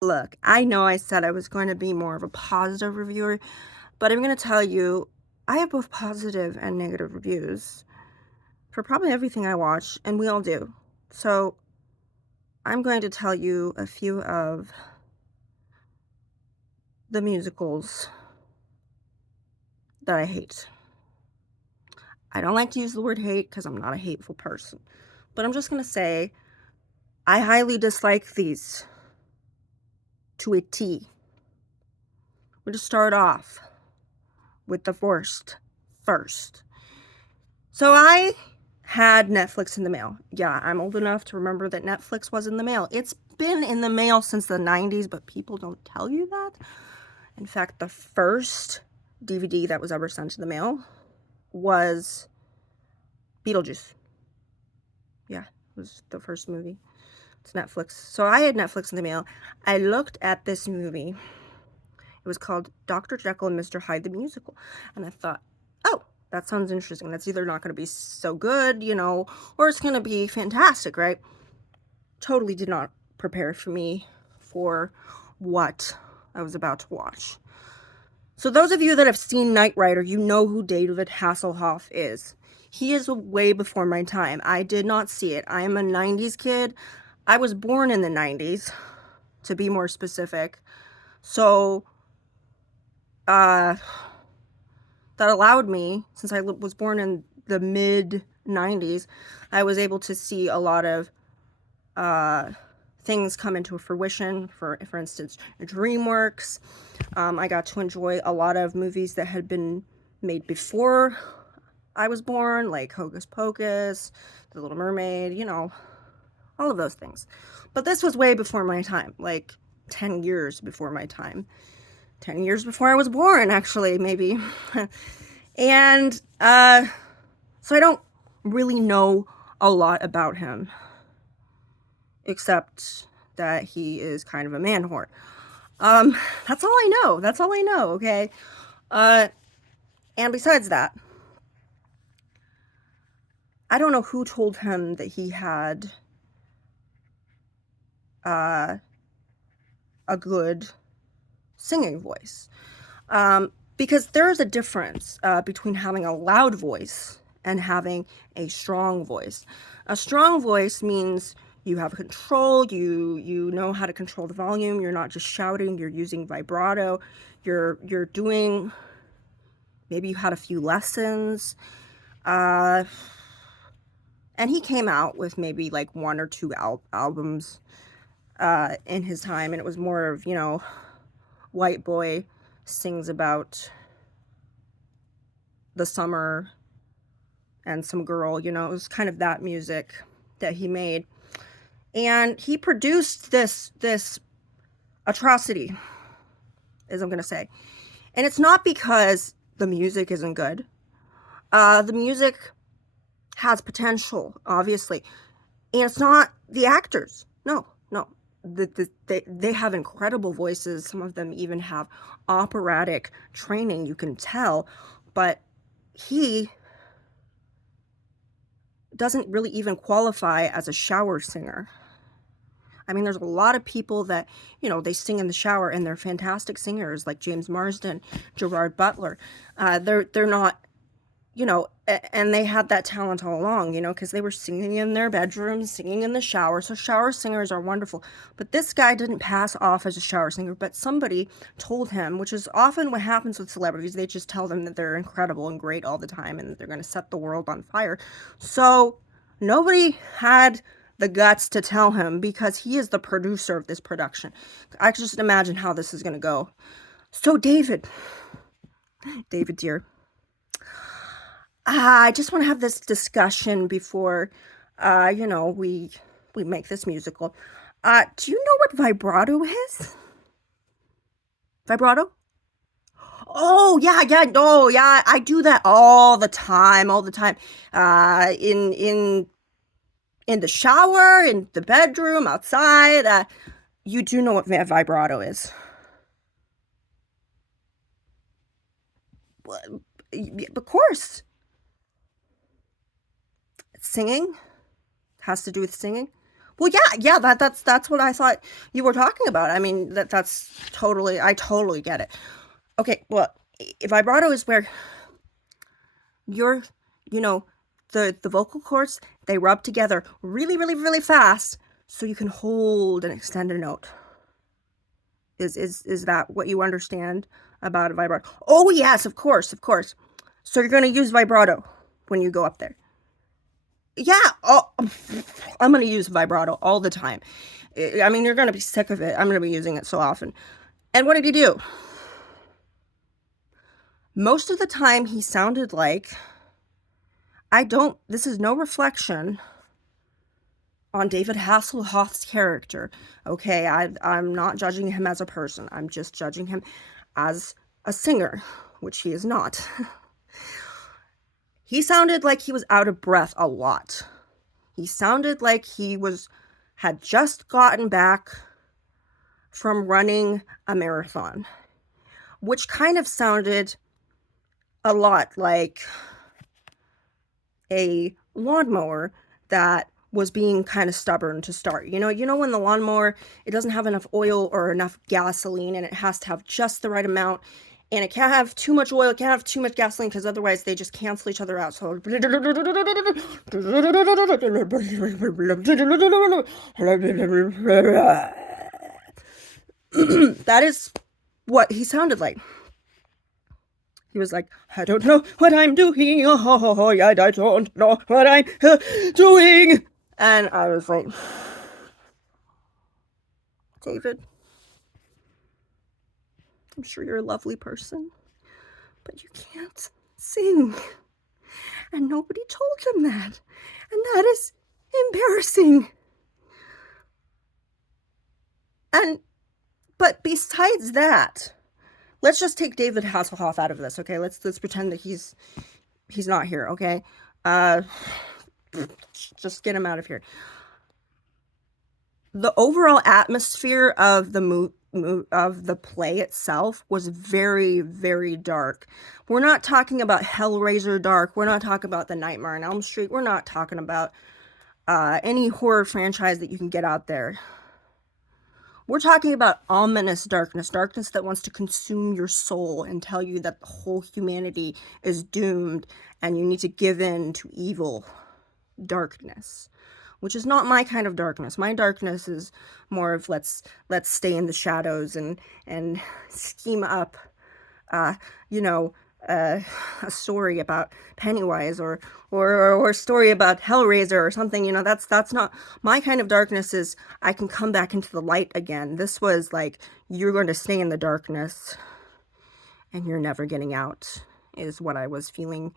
Look, I know I said I was going to be more of a positive reviewer, but I'm going to tell you, I have both positive and negative reviews for probably everything I watch, and we all do. So I'm going to tell you a few of the musicals that I hate. I don't like to use the word hate because I'm not a hateful person, but I'm just going to say I highly dislike these to a T. We're going to start off with the worst first. So I had Netflix in the mail. Yeah, I'm old enough to remember that Netflix was in the mail. It's been in the mail since the 90s, but people don't tell you that. In fact, the first DVD that was ever sent to the mail was Beetlejuice. Yeah, it was the first movie. It's Netflix. So I had Netflix in the mail. I looked at this movie. It was called Dr. Jekyll and Mr. Hyde the Musical. And I thought, oh, that sounds interesting. That's either not going to be so good, or it's going to be fantastic, right? Totally did not prepare for me for what I was about to watch. So those of you that have seen Knight Rider, you know who David Hasselhoff is. He is way before my time. I did not see it. I am a 90s kid. I was born in the 90s, to be more specific. So, that allowed me, since I was born in the mid 90s, I was able to see a lot of things come into fruition. For instance, DreamWorks. I got to enjoy a lot of movies that had been made before I was born, like Hocus Pocus, The Little Mermaid, all of those things. But this was way before my time, like 10 years before my time. 10 years before I was born, actually, maybe. And so I don't really know a lot about him, except that he is kind of a man whore. That's all I know. That's all I know, okay? And besides that, I don't know who told him that he had a good singing voice. Because there's a difference between having a loud voice and having a strong voice. A strong voice means you have control, you know how to control the volume, you're not just shouting, you're using vibrato, you're doing, maybe you had a few lessons. And he came out with maybe like one or two albums in his time, and it was more of, white boy sings about the summer and some girl, it was kind of that music that he made. And he produced this atrocity, as I'm going to say. And it's not because the music isn't good. The music has potential, obviously. And it's not the actors. No, no. They have incredible voices. Some of them even have operatic training, you can tell. But he doesn't really even qualify as a shower singer. I mean, there's a lot of people that, they sing in the shower and they're fantastic singers, like James Marsden, Gerard Butler. They're not, and they had that talent all along, because they were singing in their bedrooms, singing in the shower. So shower singers are wonderful. But this guy didn't pass off as a shower singer, but somebody told him, which is often what happens with celebrities. They just tell them that they're incredible and great all the time and that they're going to set the world on fire. So nobody had the guts to tell him, because he is the producer of this production. I can just imagine how this is going to go. So David, dear, I just want to have this discussion before, we make this musical. Do you know what vibrato is? Vibrato? Oh yeah, yeah, oh yeah, I do that all the time, all the time. In the shower, in the bedroom, outside. You do know what vibrato is. Well, of course. Singing has to do with singing. Well, yeah, that's what I thought you were talking about. I mean, that's totally, I totally get it. Okay, well, vibrato is where you're, you know, the vocal cords, they rub together really, really, really fast so you can hold and extend a note. Is that what you understand about a vibrato? Oh, yes, of course, of course. So you're going to use vibrato when you go up there. Yeah, oh, I'm going to use vibrato all the time. I mean, you're going to be sick of it. I'm going to be using it so often. And what did he do? Most of the time, he sounded like, this is no reflection on David Hasselhoff's character. Okay, I'm not judging him as a person. I'm just judging him as a singer, which he is not. He sounded like he was out of breath a lot. He sounded like he had just gotten back from running a marathon, which kind of sounded a lot like a lawnmower that was being kind of stubborn to start. You know when the lawnmower, it doesn't have enough oil or enough gasoline, and it has to have just the right amount, and it can't have too much oil, it can't have too much gasoline, because otherwise they just cancel each other out. So that is what he sounded like. He was like, I don't know what I'm doing. Oh, I don't know what I'm doing. And I was like, David, I'm sure you're a lovely person, but you can't sing. And nobody told him that. And that is embarrassing. But besides that, let's just take David Hasselhoff out of this, okay? Let's pretend that he's not here, okay? Just get him out of here. The overall atmosphere of the play itself was very, very dark. We're not talking about Hellraiser dark. We're not talking about The Nightmare on Elm Street. We're not talking about any horror franchise that you can get out there. We're talking about ominous darkness that wants to consume your soul and tell you that the whole humanity is doomed and you need to give in to evil darkness, which is not my kind of darkness. My darkness is more of let's stay in the shadows and scheme up, a story about Pennywise or a story about Hellraiser or something. That's not my kind of darkness. Is I can come back into the light again. This was like, you're going to stay in the darkness and you're never getting out, is what I was feeling.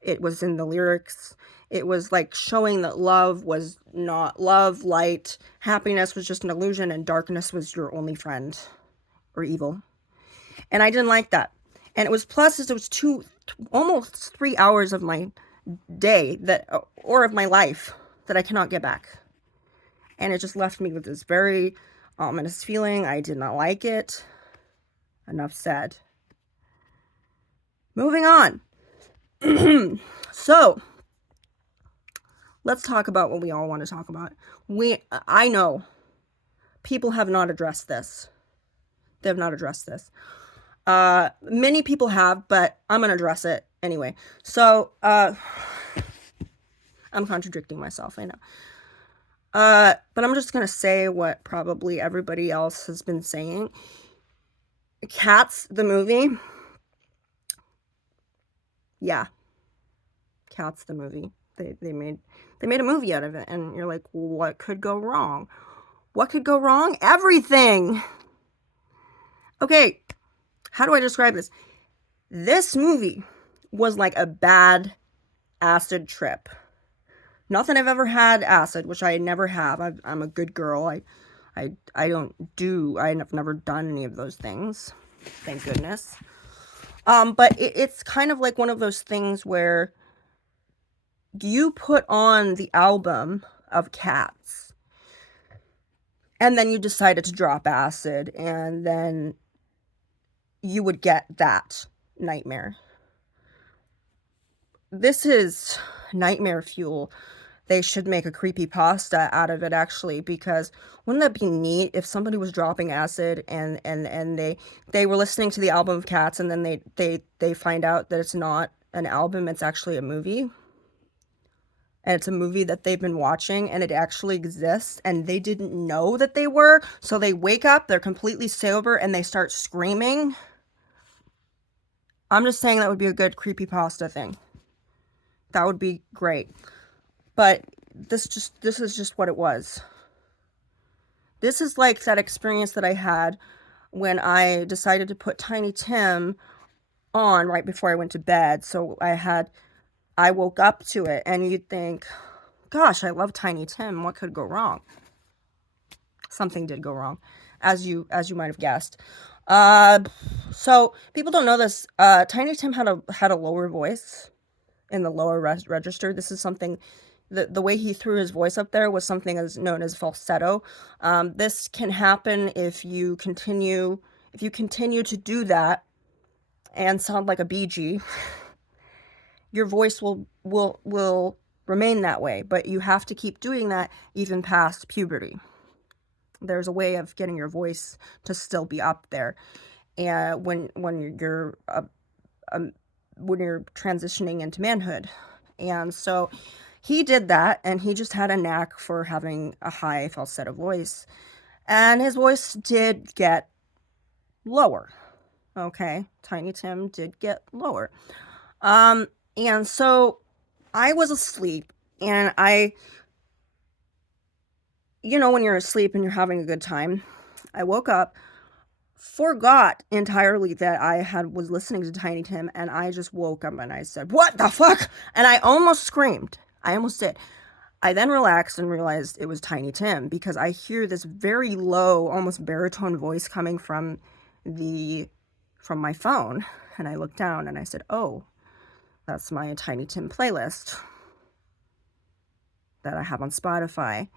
It was in the lyrics. It was like showing that love was not love, light, happiness was just an illusion, and darkness was your only friend or evil. And I didn't like that. And it was almost 3 hours of my day or of my life that I cannot get back. And it just left me with this very ominous feeling. I did not like it. Enough said. Moving on. So, let's talk about what we all want to talk about. I know people have not addressed this. They have not addressed this. Many people have, but I'm going to address it anyway. So, I'm contradicting myself, I know. But I'm just going to say what probably everybody else has been saying. Cats, the movie. Yeah. Cats, the movie. They made a movie out of it, and you're like, what could go wrong? What could go wrong? Everything! Okay, how do I describe this? This movie was like a bad acid trip. Not that I've ever had acid, which I never have. I'm a good girl. I've never done any of those things. Thank goodness. But it's kind of like one of those things where you put on the album of Cats, and then you decided to drop acid, and then you would get that nightmare. This is nightmare fuel they should make a creepypasta out of it, actually, because wouldn't that be neat if somebody was dropping acid and they were listening to the album of Cats, and then they find out that it's not an album, it's actually a movie, and it's a movie that they've been watching, and it actually exists, and they didn't know that they were, so they wake up, they're completely sober, and they start screaming. I'm just saying that would be a good creepypasta thing. That would be great. But this is just what it was. This is like that experience that I had when I decided to put Tiny Tim on right before I went to bed. So I woke up to it, and you'd think, gosh, I love Tiny Tim. What could go wrong? Something did go wrong, as you might have guessed. So people don't know this. Tiny Tim had a lower voice in the lower register. This is something, the way he threw his voice up there was something as known as falsetto. This can happen if you continue to do that and sound like a Bee Gee. Your voice will remain that way, but you have to keep doing that even past puberty. There's a way of getting your voice to still be up there, and when you're transitioning into manhood. And so he did that, and he just had a knack for having a high falsetto voice, and his voice did get lower. Okay, Tiny Tim did get lower. And so I was asleep, and when you're asleep and you're having a good time, I woke up, forgot entirely that I was listening to Tiny Tim, and I just woke up and I said, "What the fuck?" And I almost screamed. I almost did. I then relaxed and realized it was Tiny Tim, because I hear this very low, almost baritone voice coming from my phone, and I looked down and I said, "Oh, that's my Tiny Tim playlist that I have on Spotify."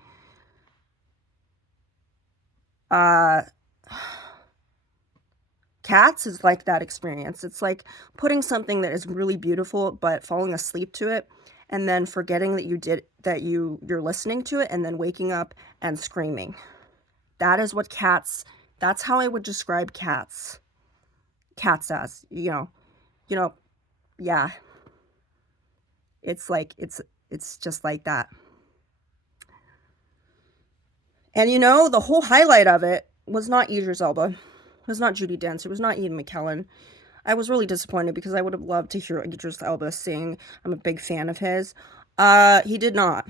Cats is like that experience. It's like putting something that is really beautiful, but falling asleep to it, and then forgetting that you're listening to it, and then waking up and screaming. That is what Cats, that's how I would describe Cats. Cats as, yeah. It's like, it's just like that. And the whole highlight of it was not Idris Elba. It was not Judi Dench. It was not Ian McKellen. I was really disappointed, because I would have loved to hear Idris Elba sing. I'm a big fan of his. He did not.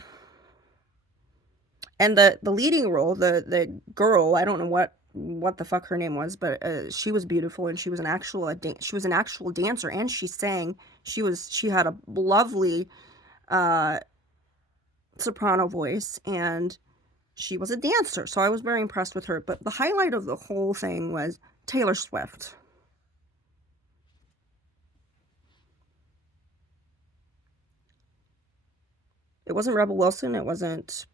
And the leading role, the girl, I don't know what the fuck her name was, but she was beautiful, and she was an actual dancer, and she sang. She had a lovely soprano voice, and she was a dancer, so I was very impressed with her. But the highlight of the whole thing was Taylor Swift. It wasn't Rebel Wilson. It wasn't,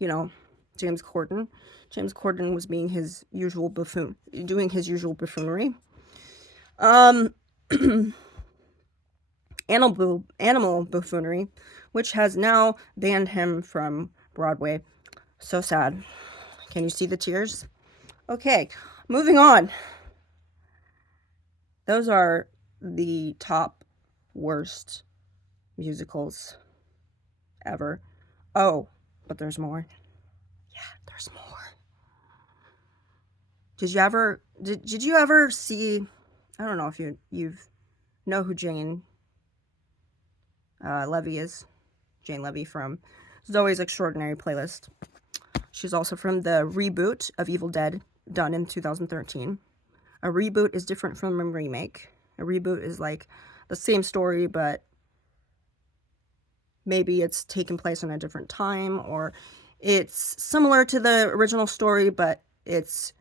James Corden. James Corden was being his usual buffoon, doing his usual buffoonery. Animal buffoonery, which has now banned him from Broadway. So sad. Can you see the tears? Okay, moving on. Those are the top worst musicals ever. Oh, but there's more. Yeah, there's more. Did you ever see, I don't know if you know who Jane Levy is. Jane Levy from Zoe's Extraordinary Playlist. She's also from the reboot of Evil Dead, done in 2013. A reboot is different from a remake. A reboot is like the same story, but maybe it's taken place in a different time, or it's similar to the original story, but it's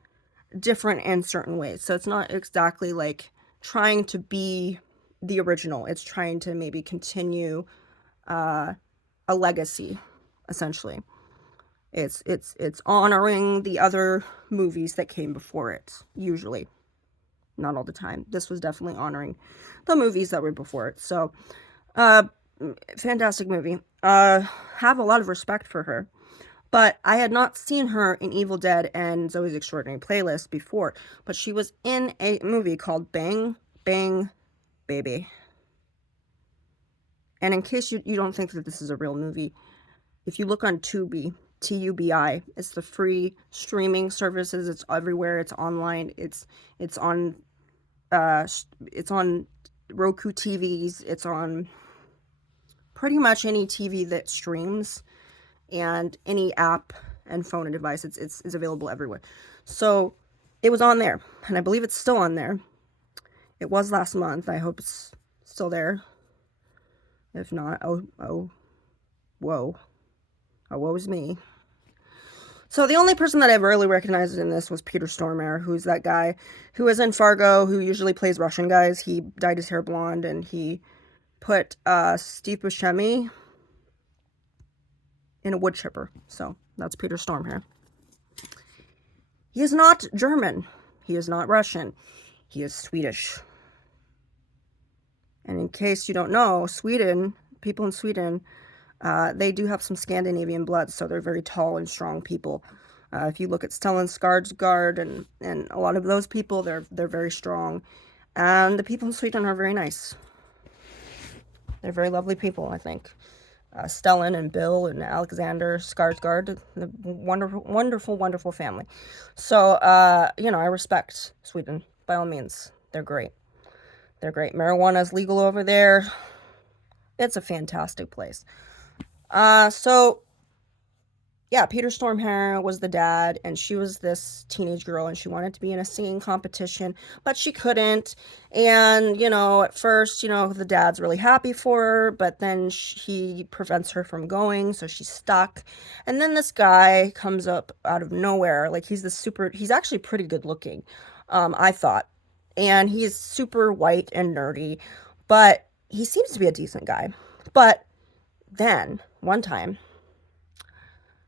different in certain ways. So it's not exactly like trying to be the original. It's trying to maybe continue a legacy, essentially. It's honoring the other movies that came before it, usually. Not all the time. This was definitely honoring the movies that were before it. So, fantastic movie. have a lot of respect for her. But I had not seen her in Evil Dead and Zoe's Extraordinary Playlist before, but she was in a movie called Bang Bang Baby. And in case you don't think that this is a real movie, if you look on Tubi, Tubi, it's the free streaming services. It's everywhere. It's online. It's on it's on Roku TVs. It's on pretty much any TV that streams and any app and phone and device. It's available everywhere. So it was on there, and I believe it's still on there. It was last month. I hope it's still there. If not, woe is me. So the only person that I really recognized in this was Peter Stormare, who's that guy who was in Fargo, who usually plays Russian guys. He dyed his hair blonde, and he put Steve Buscemi in a wood chipper. So that's Peter Stormare. He is not German. He is not Russian. He is Swedish. And in case you don't know, Sweden, people in Sweden, they do have some Scandinavian blood, so they're very tall and strong people. If you look at Stellan Skarsgård and a lot of those people, they're very strong. And the people in Sweden are very nice. They're very lovely people, I think. Stellan and Bill and Alexander Skarsgård, the wonderful, wonderful, wonderful family. So, you know, I respect Sweden, by all means. They're great. They're great. Marijuana is legal over there. It's a fantastic place. So, yeah, Peter Stormare was the dad, and she was this teenage girl, and she wanted to be in a singing competition, but she couldn't. And, you know, at first, you know, the dad's really happy for her, but then he prevents her from going, so she's stuck. And then this guy comes up out of nowhere. Like, he's actually pretty good looking, I thought. And he's super white and nerdy, but he seems to be a decent guy. But then, one time,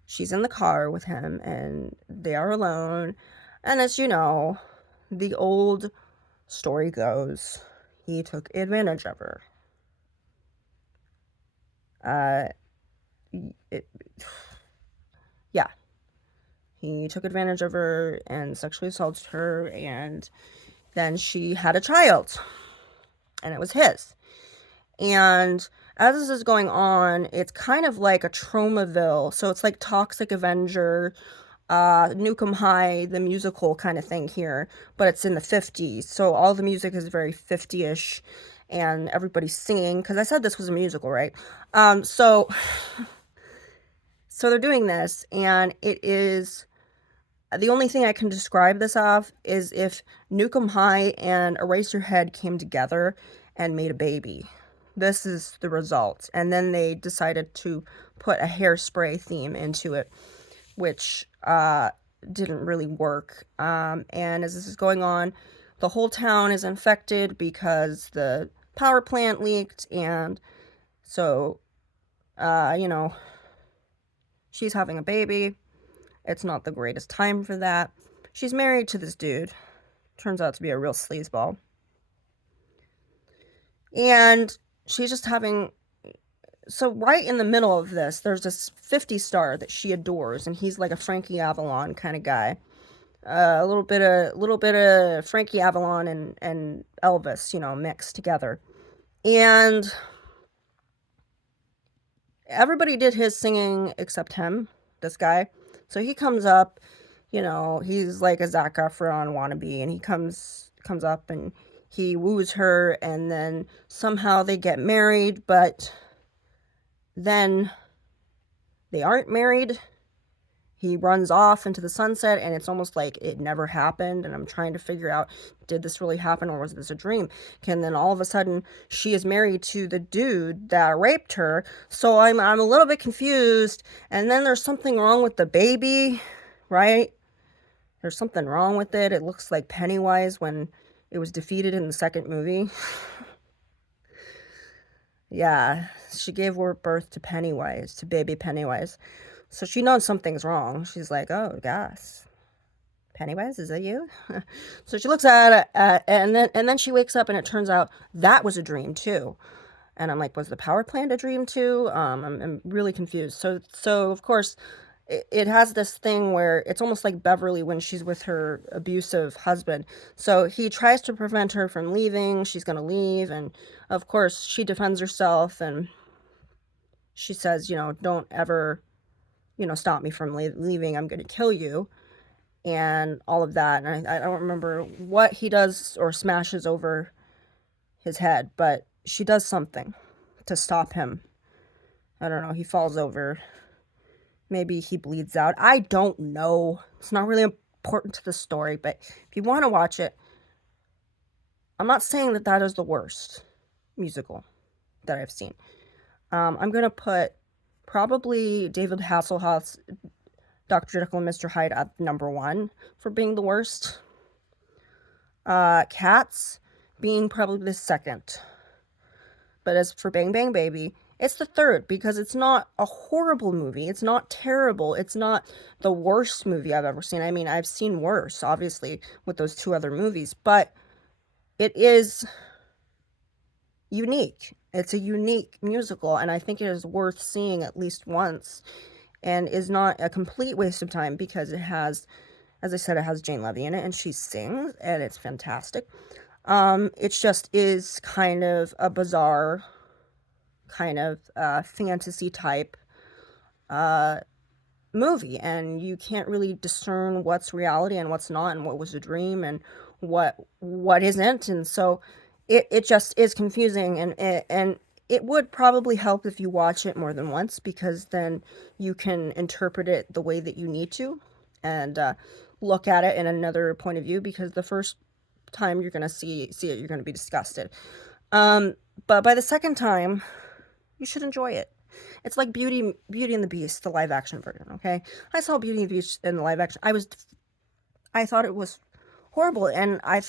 she's in the car with him, and they are alone. And as you know, the old story goes, he took advantage of her. Yeah. He took advantage of her and sexually assaulted her, and then she had a child, and it was his. And as this is going on, it's kind of like a Tromaville. So it's like Toxic Avenger, Nukem High, the musical kind of thing here, but it's in the 50s. So all the music is very 50-ish, and everybody's singing, because I said this was a musical, right? So they're doing this, and it is, the only thing I can describe this of is if Nukem High and Eraserhead came together and made a baby. This is the result. And then they decided to put a Hairspray theme into it, which didn't really work. And as this is going on, the whole town is infected because the power plant leaked, and so, you know, she's having a baby. It's not the greatest time for that. She's married to this dude. Turns out to be a real sleazeball. And she's just having, so right in the middle of this, there's this 50 star that she adores, and he's like a Frankie Avalon kind of guy. A little bit of Frankie Avalon and Elvis, you know, mixed together. And everybody did his singing except him, this guy. So he comes up, you know, he's like a Zac Efron wannabe, and he comes up and he woos her, and then somehow they get married, but then they aren't married. He runs off into the sunset, and it's almost like it never happened, and I'm trying to figure out, did this really happen, or was this a dream? And then all of a sudden, she is married to the dude that raped her, so I'm a little bit confused, and then there's something wrong with the baby, right? There's something wrong with it. It looks like Pennywise when it was defeated in the second movie. Yeah, she gave birth to Pennywise, to baby Pennywise. So she knows something's wrong. She's like, oh, gosh, Pennywise, is that you? So she looks at it, and then she wakes up, and it turns out that was a dream too. And I'm like, was the power plant a dream too? I'm really confused. So of course, it has this thing where it's almost like Beverly when she's with her abusive husband. So he tries to prevent her from leaving. She's going to leave. And of course, she defends herself and she says, don't ever, stop me from leaving. I'm going to kill you. And all of that. And I don't remember what he does or smashes over his head, but she does something to stop him. I don't know. He falls over. Maybe he bleeds out. I don't know. It's not really important to the story, but if you want to watch it, I'm not saying that that is the worst musical that I've seen. I'm going to put probably David Hasselhoff's Dr. Jekyll and Mr. Hyde at number 1 for being the worst. Cats being probably the second. But as for Bang Bang Baby, it's the third because it's not a horrible movie. It's not terrible. It's not the worst movie I've ever seen. I mean, I've seen worse, obviously, with those 2 other movies, but it is unique. It's a unique musical, and I think it is worth seeing at least once, and is not a complete waste of time because it has, as I said, it has Jane Levy in it, and she sings, and it's fantastic. It just is kind of a bizarre, kind of fantasy type movie, and you can't really discern what's reality and what's not, and what was a dream and what isn't, and so it just is confusing, and it would probably help if you watch it more than once, because then you can interpret it the way that you need to, and look at it in another point of view, because the first time you're gonna see it, you're gonna be disgusted. But by the second time, you should enjoy it. It's like Beauty and the Beast, the live action version, okay? I saw Beauty and the Beast in the live action. I thought it was horrible, and I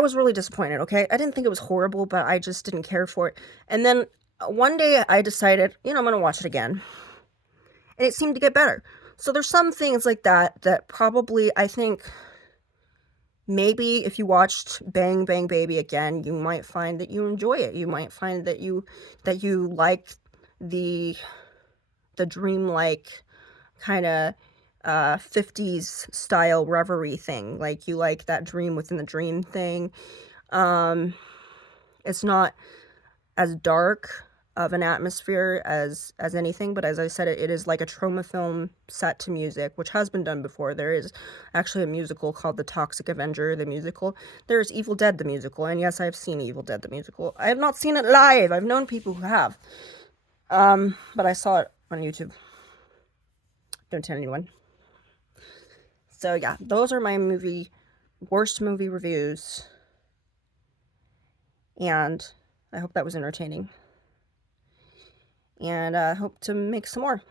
was really disappointed, okay? I didn't think it was horrible, but I just didn't care for it. And then one day I decided, I'm going to watch it again. And it seemed to get better. So there's some things like that probably, I think, maybe if you watched Bang Bang Baby again, you might find that you enjoy it. You might find that you like the dreamlike kind of 50s style reverie thing. Like, you like that dream within the dream thing. It's not as dark of an atmosphere as anything, but as I said, it is like a trauma film set to music, which has been done before. There is actually a musical called The Toxic Avenger, the musical. There's Evil Dead, the musical, and yes, I've seen Evil Dead, the musical. I have not seen it live. I've known people who have. But I saw it on YouTube. Don't tell anyone. So yeah, those are my worst movie reviews. And I hope that was entertaining. And I hope to make some more.